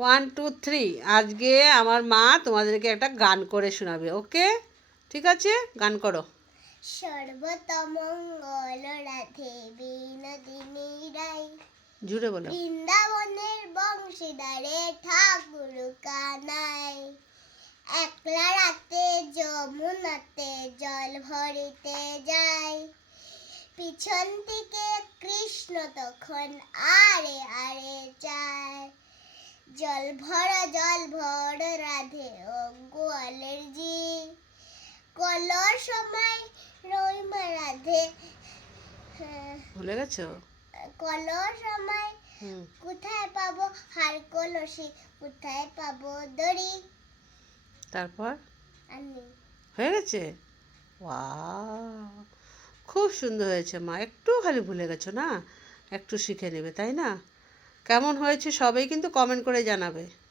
One two three. আজকে আমার মা তোমাদেরকে একটা গান করে শোনাবে, ওকে? ঠিক আছে, গান করো। সর্বতমঙ্গল রাধে বিনোদিনী রায়, জুড়ে বলো। বৃন্দাবনের বংশীদারে ঠাকুর কানাই, একলা রাতে যমুনাতে জল ভরিতে যায়, পিছন থেকে কৃষ্ণ তখন আরে আরে যায়, জল ভর রাধে ও গোয়ালের জি, কলর সময় রইমা রাধে, ভুলে গেছো? কলর সময় কোথায় পাবো হার কলসি, কোথায় পাবো দড়ি। তারপর আমি হয়ে গেছে। ওয়াও, খুব সুন্দর হয়েছে মা। একটু খালি ভুলে গেছো না, একটু শিখে নেবে, তাই না? কেমন হয়েছে সবাই কিন্তু কমেন্ট করে জানাবে।